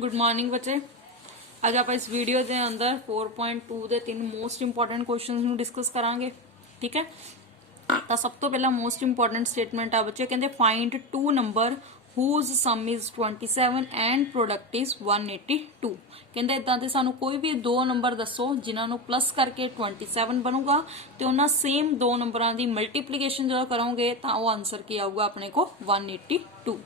Good morning बच्चे। आज आप इस वीडियो के अंदर 4.2 के 3 मोस्ट इंपॉर्टेंट क्वेश्चन डिस्कस करांगे। ठीक है, तो सब तो पहला मोस्ट इंपॉर्टेंट स्टेटमेंट आ बच्चे, कहते find two number whose sum is 27 and product is 182। कहते इदा के सानू कोई भी दो नंबर दसो जिन्होंने प्लस करके 27 बनूगा तो उन्होंने सेम दो नंबरों की मल्टीप्लीकेशन जो करोगे तो वो आंसर की आऊगा अपने को 182।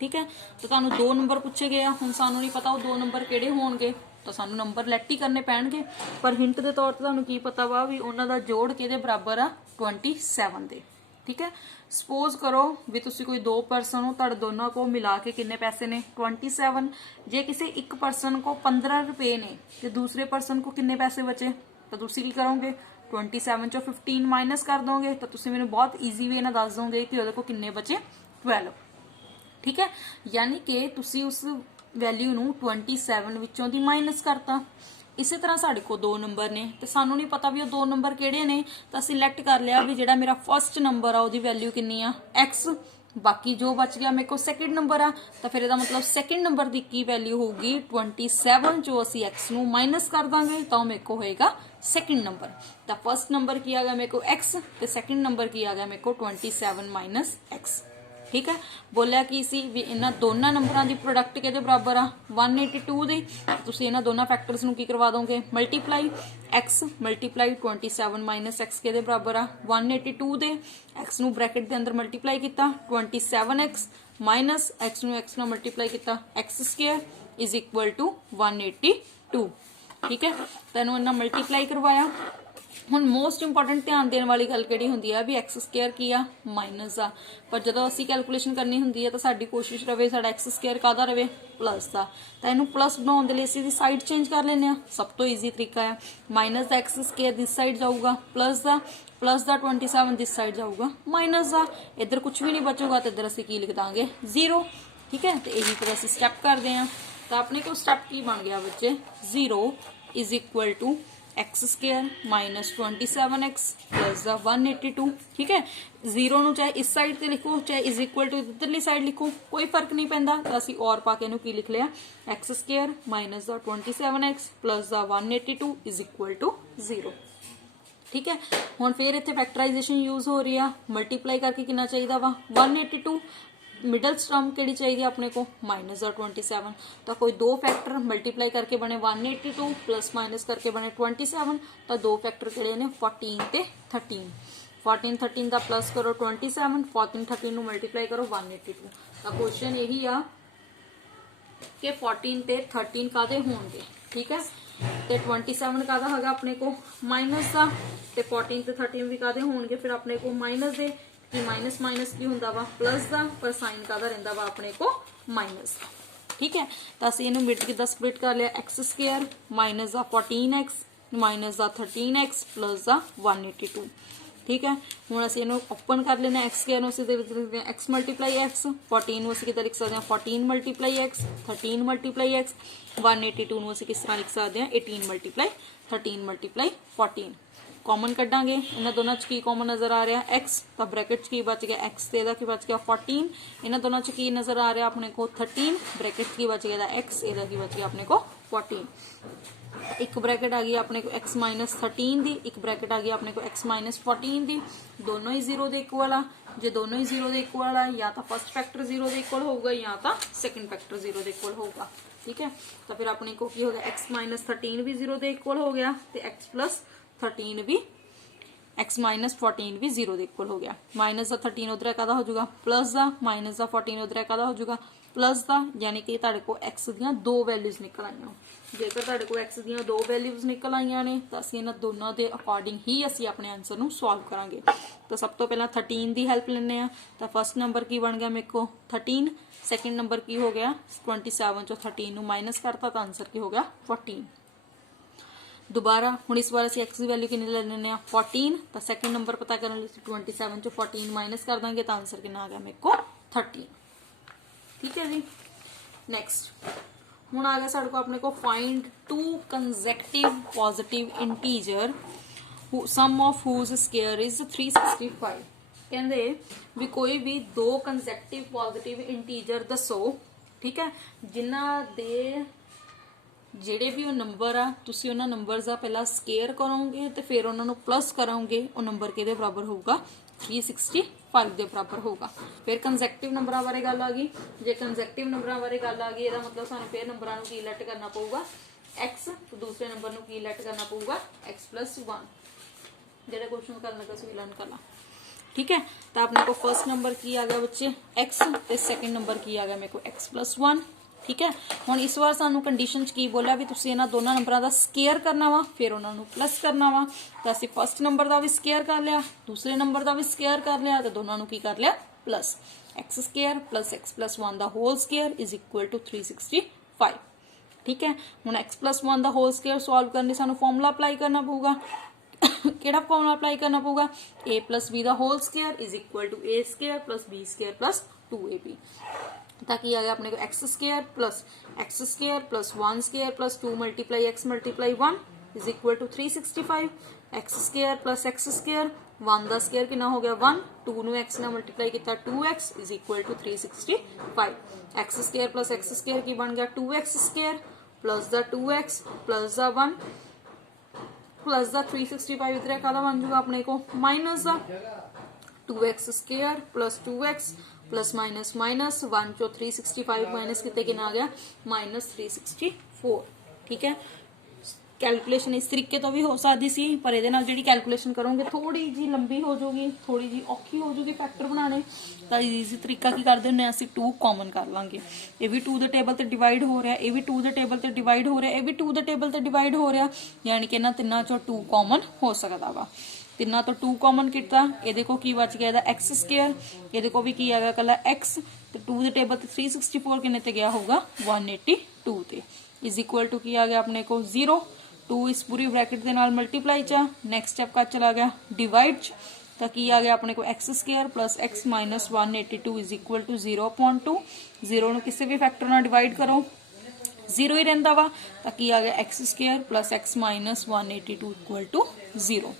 ठीक है, तो तुहानू दो नंबर पूछे गए हुण सानू नहीं पता वो दो नंबर किहड़े होणगे, तो सानू नंबर लैट ही करने पैणगे, पर हिंट के तौर पर तुहानू की पता वा भी उन्हां दा जोड़ किहदे बराबर आ 27 दे। ठीक है, सपोज करो भी तुसी कोई दो परसन हो, तुहाडे दोनों को मिला के किन्ने पैसे ने 27। जे किसी एक परसन को 15 रुपए ने तो दूसरे परसन को किन्ने पैसे बचे, तो तुसी की करोगे 27 चो 15 माइनस कर दोगे, तो तुसी मैनू बहुत ईजी वे नाल दस दोगे कि उहदे को किन्ने बचे 12। ठीक है, यानी कि तुसी उस वैल्यू नू 27 विचों दी माइनस करता। इसे तरह साडे को दो नंबर ने ते सानू नहीं पता भी वो दो नंबर किहड़े ने, तो असीं सिलेक्ट कर लिया भी जिहड़ा मेरा फर्स्ट नंबर आ उहदी वैल्यू किन्नी आ x, बाकी जो बच गया मेरे को सैकेंड नंबर आ, तो फिर इहदा मतलब सैकेंड नंबर की की वैल्यू होगी 27 जो असीं x नू माइनस कर दांगे तो मेरे को होएगा सैकेंड नंबर। तो फर्स्ट नंबर की आ गया मेरे को x ते सैकेंड नंबर की आ गया मेरे को 27 माइनस x। ठीक है, बोलिया की सी भी इन्हां दोनों नंबरों की प्रोडक्ट के बराबर आ 182 दे, तुसीं इन्हां दोनों फैक्टर्स नूं की करवा दोगे multiply, x multiply 27 minus x के बराबर आ 182 दे, x नूं ब्रैकेट के अंदर मल्टीप्लाई किया 27x माइनस x नूं x नाल मल्टीप्लाई किया x square is equal to 182। ठीक है, तो इन्हूं इन्हां मल्टीप्लाई करवाया। हुण मोस्ट इंपॉर्टेंट ध्यान देने वाली गल किहड़ी हुंदी है भी एक्स स्क्वायर की आ माइनस आ, पर जदों असीं कैलकुलेशन करनी हुंदी है तो साडी कोशिश रहे साडा एक्स स्क्वायर काहदा रहे प्लस दा, तो इहनूं प्लस बनाउण दे लई असीं साइड चेंज कर लैंदे आ। सब तो ईजी तरीका है माइनस दा एक्स स्क्वायर दिस साइड जाऊगा प्लस दा 27 दिस साइड जाऊगा माइनस दा, इधर कुछ भी नहीं बचूगा तो इधर असीं की लिख दांगे 0। ठीक है, तो यही फिर असीं स्टैप करते हैं, तो अपने को स्टैप की बन गया बच्चे 0 is equal to x square minus 27x plus the 182। ठीक है, जीरो नूं चाहे इस साइड ते लिखो चाहे इज इक्वल टू इधरली साइड लिखो कोई फर्क नहीं पैंदा, तो असीं और पाके नूं की लिख लिया x square minus the 27x plus the 182 is equal to 0। ठीक है, हुण फिर इत्थे फैक्टराइजेशन यूज हो रही है, मल्टीप्लाई करके कितना चाहिए वा 182, मिडल टर्म केड़ी चाहिए अपने को माइनस 27, तो कोई दो फैक्टर मल्टीप्लाई करके बने 182 प्लस माइनस करके बने 27, तो दो फैक्टर केड़े ने 14 ते 13, 14 13 का प्लस करो 27, 14 13 नूं मल्टीप्लाई करो 182। तो क्वेश्चन यही आ कि 14 ते 13 कादे होंगे। ठीक है, ते 27 कादा हैगा अपने को माइनस दा, ते 14 ते 13 भी कादे होंगे फिर अपने को माइनस दे, कि माइनस माइनस की हुंदा वा प्लस दा, पर साइन कादा रहिंदा वा अपने को माइनस दा। ठीक है, तो असीं इहनूं मिड किदां स्प्लिट कर लिया एक्स स्क्वायर माइनस दा 14x माइनस दा 13x प्लस दा 182। ठीक है, हुण असीं इहनूं ओपन कर लेना एक्स स्क्वायर नूं असीं लिख सकते हैं एक्स मल्टीप्लाई एक्स, 14 नूं असीं किदां लिख सकते हैं 14 मल्टीप्लाई एक्स 13 मल्टीप्लाई एक्स, 182 नूं असीं किस तरह लिख सकते हैं 18 मल्टीप्लाई 13 मल्टीप्लाई 14। कॉमन कड्डांगे, इन्हां दोनों च की कॉमन नजर आ रहा है x, तो ब्रैकेट च की बच गया x ते इहदा की बच गया 14, इन्हां दोनों च की नजर आ रहा अपने को 13, ब्रैकेट की बच गया x इहदा की बच गया अपने को 14। एक ब्रैकेट आ गई अपने को x माइनस 13 दी, एक ब्रैकेट आ गई अपने को x माइनस 14 दी, दोनों ही 0 दे इक्वल आ। जे दोनों ही 0 दे इक्वल आ या तो फर्स्ट फैक्टर 0 दे इक्वल होगा या तो सेकंड फैक्टर 0 दे इक्वल होगा। ठीक है, तो फिर अपने को की हो गया x माइनस 13 भी 0 दे इक्वल हो गया, तो x प्लस 13 भी x माइनस 14 भी 0 दे इक्वल हो गया। माइनस का 13 उधर कादा हो जाएगा प्लस का, माइनस का 14 उधर कादा हो जाएगा प्लस का, यानी कि तुहाडे को x दियां दो वैल्यूज निकल आईयां। जेकर तुहाडे को x दियां दो वैल्यूज निकल आईयां ने तो असीं इन्हां दोनों दे अकॉर्डिंग ही असीं अपने आंसर नूं सॉल्व करांगे। तो सब तो पहला 13 दी हेल्प लैने आ, तो फर्स्ट नंबर की बन गया मेरे को 13, सैकेंड नंबर की हो गया 27 चो 13 नूं माइनस करता तो आंसर की हो गया 14। दोबारा हुण इस बार असीं x की वैल्यू कितनी ले लैने 14, तो सैकेंड नंबर पता करने लई 27 चो 14 माइनस कर देंगे तो आंसर कितना आ गया मेरे को 13। ठीक है जी, नेक्स्ट हुण आ गया साडे को अपने को find two consecutive positive integer sum of whose square is 365। कहंदे भी कोई भी दो कंसेक्यूटिव पॉजिटिव इंटीजर दसो ठीक है। जिन्हां दे ਜਿਹੜੇ ਵੀ ਉਹ ਨੰਬਰ ਆ ਤੁਸੀਂ ਉਹਨਾਂ ਨੰਬਰਸ ਦਾ ਪਹਿਲਾਂ ਸਕੇਅਰ ਕਰੋਗੇ ਤੇ ਫਿਰ ਉਹਨਾਂ ਨੂੰ ਪਲੱਸ ਕਰੋਗੇ, ਉਹ ਨੰਬਰ ਕਿਹਦੇ ਬਰਾਬਰ ਹੋਊਗਾ 365 ਦੇ ਬਰਾਬਰ ਹੋਊਗਾ। ਫਿਰ ਕੰਸੈਕਟਿਵ ਨੰਬਰਾਂ ਬਾਰੇ ਗੱਲ ਆ ਗਈ। ਜੇ ਕੰਸੈਕਟਿਵ ਨੰਬਰਾਂ ਬਾਰੇ ਗੱਲ ਆ ਗਈ ਇਹਦਾ ਮਤਲਬ ਸਾਨੂੰ ਫਿਰ ਨੰਬਰਾਂ ਨੂੰ ਕੀ ਲੈਟ ਕਰਨਾ ਪਊਗਾ x, ਤੇ ਦੂਸਰੇ ਨੰਬਰ ਨੂੰ ਕੀ ਲੈਟ ਕਰਨਾ ਪਊਗਾ x + 1। ਜਿਹੜੇ ਕੁਐਸਚਨ ਕਰਨ ਲੱਗਾ ਸੀ ਲਰਨ ਕਰ ਲਾ, ठीक है। तो अपने को फर्स्ट नंबर की आ गया बच्चे x, ਤੇ ਸੈਕੰਡ ਨੰਬਰ ਕੀ ਆ ਗਿਆ ਮੇਰੇ ਕੋ x + 1। ठीक है। ਹੁਣ ਇਸ ਵਾਰ ਸਾਨੂੰ ਕੰਡੀਸ਼ਨ ਚ ਕੀ ਬੋਲਿਆ ਵੀ ਤੁਸੀਂ ਇਹਨਾਂ ਦੋਨਾਂ ਨੰਬਰਾਂ ਦਾ ਸਕੁਅਰ ਕਰਨਾ ਵਾ, ਫਿਰ ਉਹਨਾਂ ਨੂੰ ਪਲੱਸ ਕਰਨਾ ਵਾ। ਤਾਂ ਅਸੀਂ ਫਸਟ ਨੰਬਰ ਦਾ ਵੀ ਸਕੁਅਰ ਕਰ ਲਿਆ, ਦੂਸਰੇ ਨੰਬਰ ਦਾ ਵੀ ਸਕੁਅਰ ਕਰ ਲਿਆ, ਤੇ ਦੋਨਾਂ ਨੂੰ ਕੀ ਕਰ ਲਿਆ ਪਲੱਸ। x² + x + 1 ਦਾ ਹੋਲ ਸਕੁਅਰ = 365। ठीक है। ਹੁਣ x + 1 ਦਾ ਹੋਲ ਸਕੁਅਰ ਸੋਲਵ ਕਰਨ ਲਈ ਸਾਨੂੰ ਫਾਰਮੂਲਾ ਅਪਲਾਈ ਕਰਨਾ ਪਊਗਾ। ਕਿਹੜਾ ਫਾਰਮੂਲਾ ਅਪਲਾਈ ਕਰਨਾ ਪਊਗਾ a + b the whole square = a² + b² + 2ab। ਤਾਂ ਕੀ ਆ ਗਿਆ ਆਪਣੇ ਕੋ x² + x² + 1² + 2 × x × 1 = 365। x² + x², 1 ਦਾ ਸਕੁਅਰ ਕਿੰਨਾ ਹੋ ਗਿਆ 1, 2 ਨੂੰ x ਨਾਲ ਮਲਟੀਪਲਾਈ ਕੀਤਾ 2x = 365। x² + x² ਕੀ ਬਣ ਗਿਆ 2x² + ਦਾ 2x + ਦਾ 1 प्लस का 365 इधर का बन जाऊगा अपने को माइनस का 2x² + 2x plus minus minus 1 चो 365 माइनस कितने कितना आ गया -364। ठीक है। कैलकुलेशन इस तरीके तो भी हो सकती सी, पर ये जी कैलकुलेशन करोगे थोड़ी जी लंबी हो जाएगी, थोड़ी जी औखी हो जाएगी फैक्टर बनाने। तो ईजी तरीका की करते हैं असं 2 कॉमन कर लाँगे। ये भी 2 के टेबल से डिवाइड हो रहा, ये भी 2 के टेबल से डिवाइड हो रहा, ये भी 2 के टेबल से डिवाइड हो रहा, यानी कि इन्होंने तिना चो 2 कॉमन हो सकता वा। तिना तो 2 कॉमन किया, ये को की बच गया x², ये को भी की आ गया कला x, तो 2 के टेबल से 364 किन्ने ते गया होगा 182 ते = की आ गया अपने को 0। 2 इस पूरी ब्रैकेट के नाल मल्टीप्लाई चा, नैक्सट स्टैप का चला गया डिवाइड च, तो की आ गया अपने को x² + x - 182 = 0.2। 0 किसी भी फैक्टर ना डिवाइड करो 0 ही रहिंदा वा, तो की आ गया x² + x - 182 = 0।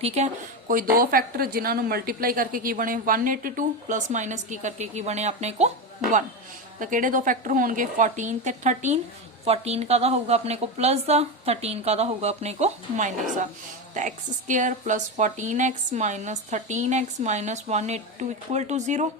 ठीक है। कोई दो फैक्टर जिन्होंने मल्टीप्लाई करके की बने 182 प्लस माइनस की करके की बने अपने को 1। तो किहड़े दो फैक्टर होंगे 14 ते 13। 14 का होगा अपने को प्लस का, 13 का होगा अपने को माइनस का। तो x² + 14x - 13x - 182 = 0।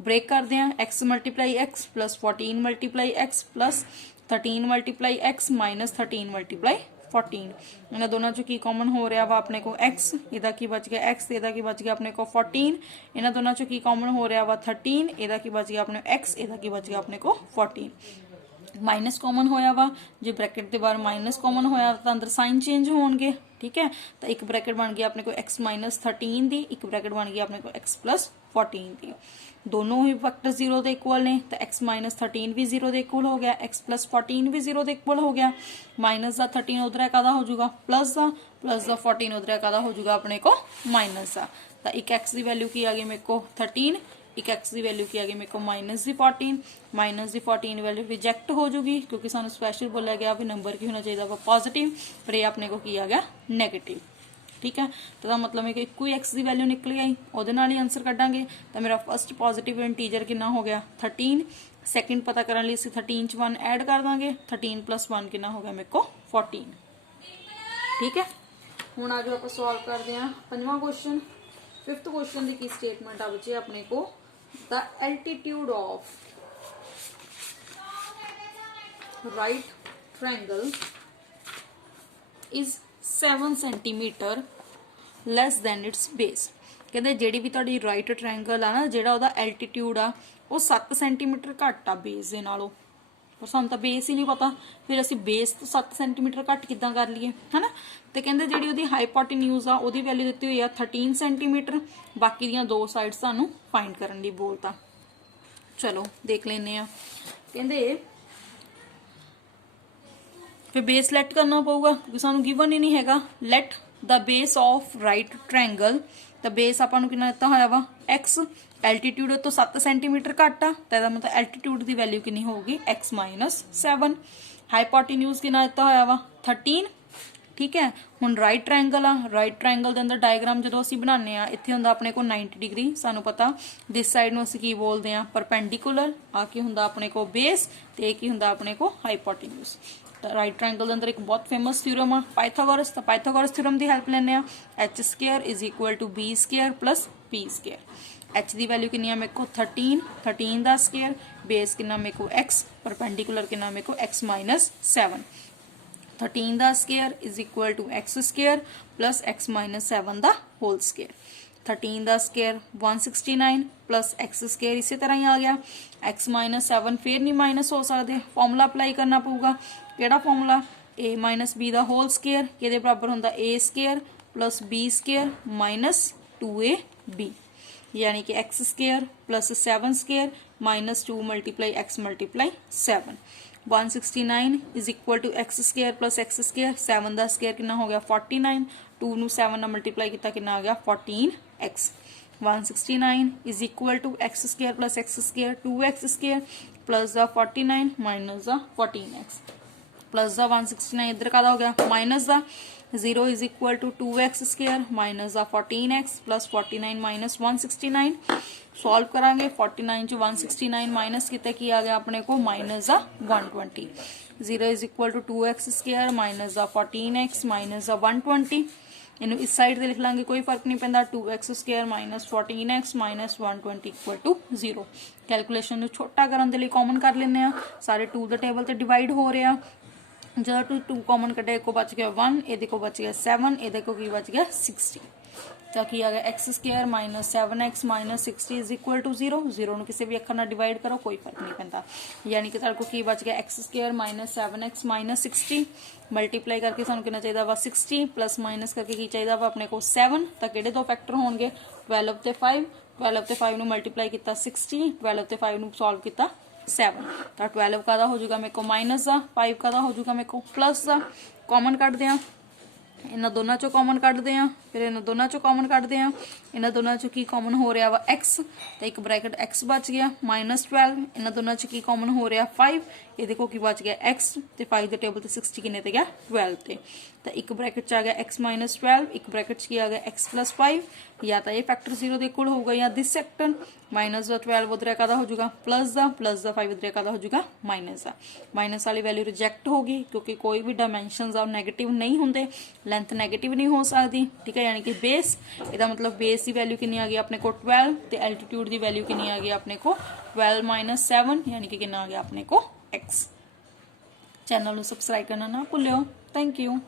ब्रेक करते हैं x × x + 14 × x + 13 × x - 13 × 14। इन्होंने दोनों चो की कॉमन हो रहा वा अपने को x, इहदा की बच गया x, इहदा की बच गया अपने को 14। इन्होंने दोनों चो की कॉमन हो रहा वा 13, इहदा की बच गया अपने x, इहदा की बच गया अपने को 14। माइनस कॉमन होया वा, जो ब्रैकेट के बाहर माइनस कॉमन होया तो अंदर साइन चेंज होणगे। ठीक है। तो एक ब्रैकेट बन गया अपने को x - 13 दी, एक ब्रैकेट बन गया अपने को x + 14 दी। दोनों ही फैक्टर 0 के इक्वल ने, तो x - 13 भी 0 के इक्वल हो गया, x + 14 भी 0 के इक्वल हो गया। माइनस का 13 उधर का हो जाऊगा प्लस का 14 उधर का हो जाऊगा अपने को माइनस का। तो एक x की वैल्यू की आ गई मेरे को 13, एक x की वैल्यू की आ गई मेरे को -14। -14 वैल्यू रिजेक्ट हो जाऊगी, क्योंकि सानू स्पैशल बोला गया भी नंबर की होना चाहिए वो पॉजिटिव, पर यह अपने को की आ गया नेगेटिव। ठीक है। तो मतलब है कि एक ही x की वैल्यू निकल गई, वो ही आंसर कटांगे। तो मेरा फर्स्ट पॉजिटिव इंटीजर कितना हो गया 13। सैकेंड पता करने लिए 13 च 1 ऐड कर देंगे, 13 + 1 कितना हो गया मेरे को 14। ठीक है। हुण आ जाओ आप सॉल्व करते हैं 5वां क्वेश्चन। 5th क्वेश्चन की स्टेटमेंट आ बच्चे अपने को the altitude of right triangle is 7 centimetre less than it's base. ਕਹਿੰਦੇ ਜਿਹੜੀ ਵੀ ਤੁਹਾਡੀ ਰਾਈਟ ਟ੍ਰਾਇੰਗਲ ਆ ਨਾ, ਜਿਹੜਾ ਉਹਦਾ ਐਲਟੀਟਿਊਡ ਆ ਉਹ 7 ਸੈਂਟੀਮੀਟਰ ਘੱਟ ਆ ਬੇਸ ਦੇ ਨਾਲੋਂ। ਪਰ ਸਾਨੂੰ ਤਾਂ ਬੇਸ ਹੀ ਨਹੀਂ ਪਤਾ, ਫਿਰ ਅਸੀਂ ਬੇਸ ਤੋਂ 7 ਸੈਂਟੀਮੀਟਰ ਘੱਟ ਕਿੱਦਾਂ ਕਰ ਲਈਏ, ਹਨਾ। ਤੇ ਕਹਿੰਦੇ ਜਿਹੜੀ ਉਹਦੀ ਹਾਈਪੋਟੇਨਿਊਜ਼ ਆ ਉਹਦੀ ਵੈਲਿਊ ਦਿੱਤੀ ਹੋਈ ਆ 13 ਸੈਂਟੀਮੀਟਰ। ਬਾਕੀ ਦੀਆਂ ਦੋ ਸਾਈਡਸ ਸਾਨੂੰ ਫਾਈਂਡ ਕਰਨ ਲਈ ਬੋਲਤਾ। ਚਲੋ ਦੇਖ ਲੈਂਦੇ ਆ। ਕਹਿੰਦੇ ਫਿਰ ਬੇਸ ਲੈਟ ਕਰਨਾ ਪਊਗਾ, ਕਿਉਂਕਿ ਸਾਨੂੰ ਗਿਵਨ ਹੀ ਨਹੀਂ ਹੈਗਾ। Let the base of right triangle, तो बेस आपां नूं कितना दिता होया वा x, एल्टीट्यूड तो 7 सेंटीमीटर घट आ, तो इसदा मतलब एल्टीट्यूड की वैल्यू कितनी होगी x - 7। हाइपोटेन्यूज कितना दिता होया वा 13, ठीक है। हुण राइट ट्रायंगल आ, राइट ट्रायंगल दे अंदर डायग्राम जो असीं बनाने आ, इत्थे हुंदा अपने को 90 डिग्री, सानू पता दिस साइड नूं असीं की बोलदे आ परपेंडिकुलर, आ की हुंदा अपने को बेस, ते की हुंदा अपने को हाइपोटेन्यूज। राइट ट्रायंगल के अंदर एक बहुत फेमस थ्योरम आ पाइथागोरस, तो पाइथागोरस थ्योरम की हेल्प लेने H square is equal to B square plus P square. एच की वैल्यू कितनी मेरे को 13, 13 का स्केयर, बेस कितना मेरे को एक्स, परपेंडिकुलर कितना मेरे को एक्स माइनस 7। 13 का square is equal to x square plus x minus 7 का होल स्केयर। 13 का स्केयर 169 प्लस एक्स स्केयर इसी तरह ही आ गया, एक्स माइनस 7 फिर नहीं माइनस हो सकते, फॉर्मूला अप्लाई करना पऊगा। केड़ा फॉर्मूला, ए माइनस बी का होल स्केयर कि बराबर होंदा A square plus B square minus 2ab, यानी कि X square plus 7 square minus 2 multiply X multiply 7। 169 is equal to x square plus x square, 7 का स्केयर कितना हो गया 49, 2 नू 7 ना मल्टीप्लाई किया कितना आ गया 14x। 169 is equal to x square plus x square 2x square plus the 49 minus the 14x plus the 169 इधर का हो गया minus the 0 is equal to 2x square minus the 14x plus 49 minus 169। Solve करांगे 49 चो 169 minus कितने की आ गया अपने को minus the 120। 0 is equal to 2x square minus the 14x minus the 120। इन्हू इस साइड से लिख लांगे कोई फर्क नहीं पैंदा, 2x स्केयर माइनस 14x माइनस 120 इक्वल टू 0। कैलकुलेशन नू छोटा करन दे लई कॉमन कर लेने आ, सारे 2 द टेबल ते डिवाइड हो रहे आ। जो 2 कॉमन कटे को बच गया 1, ये को बच गया 7, ये को की बच गया 60। तो की आ गया x square minus 7x minus 60 is equal to 0। 0 नू किसी भी अखर नाल डिवाइड करो कोई फर्क नहीं पैंदा, यानी कि तुहाडे को की बच गया x square minus 7x minus 60 multiply करके सानू कितना चाहिए वा 60 प्लस माइनस करके की चाहिए वा अपने को 7। तो किहड़े दो फैक्टर होणगे 12 ते 5, 12 ते 5 नू मल्टीप्लाई किया 60, 12 ते 5 नू सॉल्व किया 7। तो 12 का हो जाएगा मेरे को माइनस का, 5 का हो जाएगा मेरे को प्लस का। कॉमन कटते हैं, इन्होंने दोनों चो कॉमन कटते हैं, फिर इन्होंने दोनों चो कॉमन कटते हैं, इन्होंने दोनों चो की कॉमन हो रहा वा x, तो एक ब्रैकेट x बच गया माइनस 12। इन्होंने दोनों च की कॉमन हो रहा 5, ये देखो की बच गया x, तो 5 के टेबल से 60 किन्ने ते गया 12 ते, तो एक ब्रैकेट आ गया x माइनस 12, एक ब्रैकेट की आ गया x प्लस 5, या तो ये फैक्टर 0 के इक्वल होगा या दिस सेक्टर माइनस द 12 उधर का हो जाएगा प्लस द 5 उधर का हो जाएगा माइनस द। माइनस वाली वैल्यू रिजेक्ट होगी क्योंकि कोई भी डायमेंशनस ऑफ नेगेटिव नहीं होंगे, लेंथ नेगेटिव नहीं हो सकती, ठीक है। यानी कि बेस, इसका मतलब बेस की वैल्यू कितनी आ गई अपने को 12, तो एल्टीट्यूड की वैल्यू कितनी आ गई अपने को 12 माइनस 7, यानी कि कितना आ गया अपने को x। चैनल को सब्सक्राइब करना ना भूलियो। Thank you.